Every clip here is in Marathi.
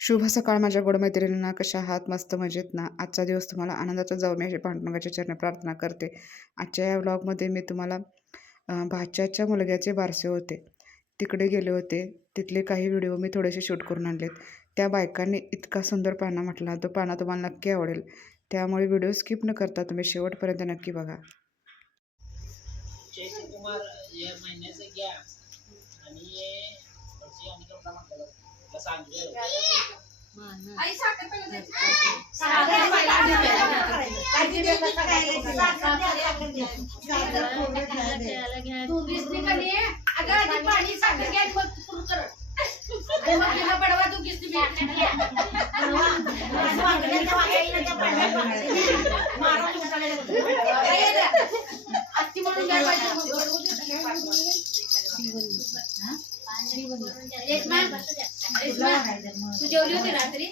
शुभ सकाळ माझ्या गोड मैत्रिणींना, कशा आहात? मस्त मजेत ना? आजचा दिवस तुम्हाला आनंदाचा जाऊ मी अशी पांडुरंगाच्या चरणी प्रार्थना करते. आजच्या या व्लॉगमध्ये मी तुम्हाला भाच्याच्या मुलग्याचे बारसे होते तिकडे गेले होते. तिथले काही व्हिडिओ मी थोडेसे शूट करून आणलेत. त्या बायकांनी इतका सुंदर पाळणा म्हटला, तो पाळणा तुम्हाला नक्की आवडेल. त्यामुळे व्हिडिओ स्किप न करता तुम्ही शेवटपर्यंत नक्की बघा. कुमार या महिन्याचं घ्या आणि कपडा म्हटलं सांगितलं आई साखर पहिला तू दिसली का नाही अगं आधी पाणी साखर घ्या मग सुरू कर मग पडवा तू किसली अति म्हणून काय तू जेवली होती रात्री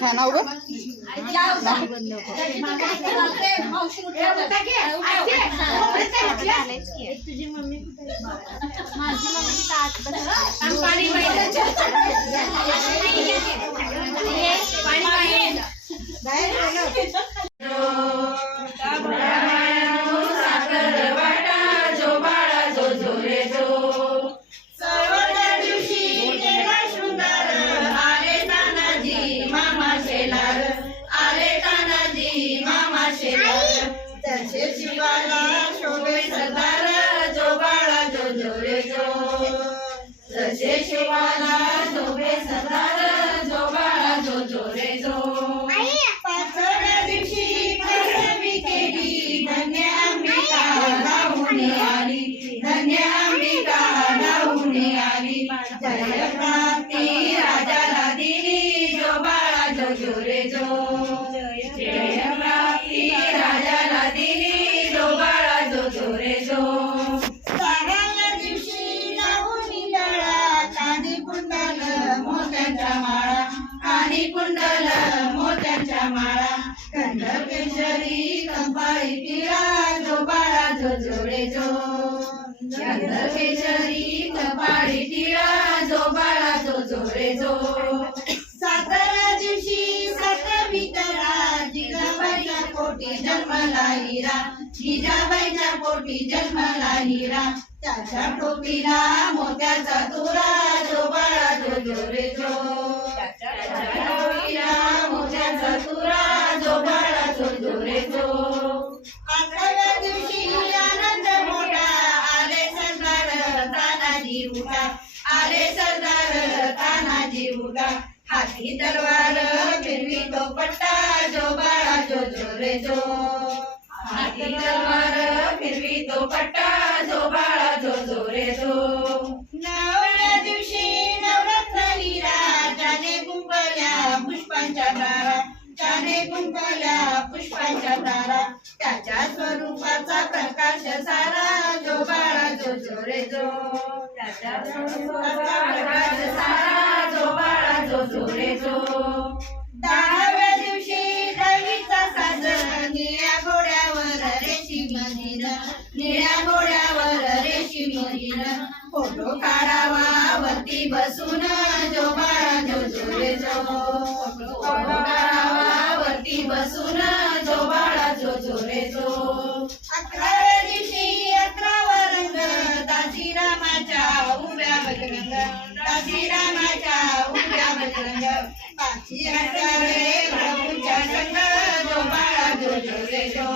खाना उभं तुझी मम्मी शिवाला शोभे सरदार जो बाळा जो जो रे जो जसे शिवाला शोभे सरदार जो बाळा जो जो रे जो पाचव्या दिवशी पसरवी केली धन्य अंबिका धावून आली धन्य अंबिका धावून आली जय प्राप्ती राजाला दिली जो बाळा जो जो रे जो जय प्राप्ती राजाला दिली जो बाळा जो जो रे जो साऱ्या दिवशी लावून लळा कानी कुंडल मोत्यांच्या माळा कानी कुंडल मोत्यांच्या माळा कंठ केशरी कंपाळी पिळा जो बाळा जो जो रे जो कंठ केशरी कंपाळी पिळा जो बाळा जो जो रे जो सातव्या दिवशी सातवी करा जिजाबाईच्या पोटी जन्मला हिरा जिजाबाईच्या पोटी जन्मला हिरा त्याच्या टोपीला मोत्याचा तुरा जो बाळा जो जो रे जो त्याच्या टोपीला मोत्याचा तुरा जो बाळा जो जो रे जो अकराव्या दिवशी आनंद मोठा आले सरदार तानाजी उठा आले सरदार तानाजी उठा हाती तलवार फिरवी तो पट्टा जो बाळा जो जो रे जो हाती तलवार फिरवी तो पट्टा जो बाळा जो जो रे जो नवव्या दिवशी नवरत्न हिरा त्याने कुंकल्या पुष्पांच्या तारा त्याने कुंकल्या पुष्पांच्या तारा त्याच्या स्वरूपाचा प्रकाश सारा जो बाळा जो जो रे जो त्याच्या स्वरूपाचा प्रकाश सारा जो बाळा जो जो रे जो दहाव्या दिवशी दहीचा साज निळ्या घोड्यावर रेशीम हिर निळ्या घोड्यावर रेशीम हिर फोटो काढावा वरती बसून जो बाळा जो जो रे जो फोटो काढावा वरती बसून जो बाळा जो जो रे जो अकराव्या दिवशी 11वा रंग दाजीरामाच्या उभ्या बजरंग दाजीरामाच्या उभ्या बजरंग पाची रे प्रभूच्या संग जो बाळा जो जो रे जो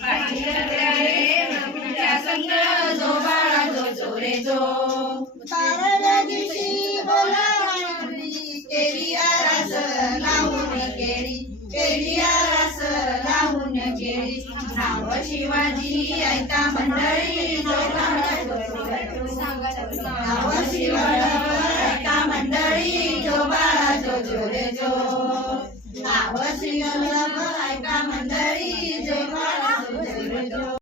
पाची रे प्रभूच्या संग जो बाळा जो जो रे जो 12व्या दिवशी बोलावणी केली आरास लावून केली आरास लावून केली नाव शिवाजी ऐका मंडळी जो बाळा जो जो रे जो नाव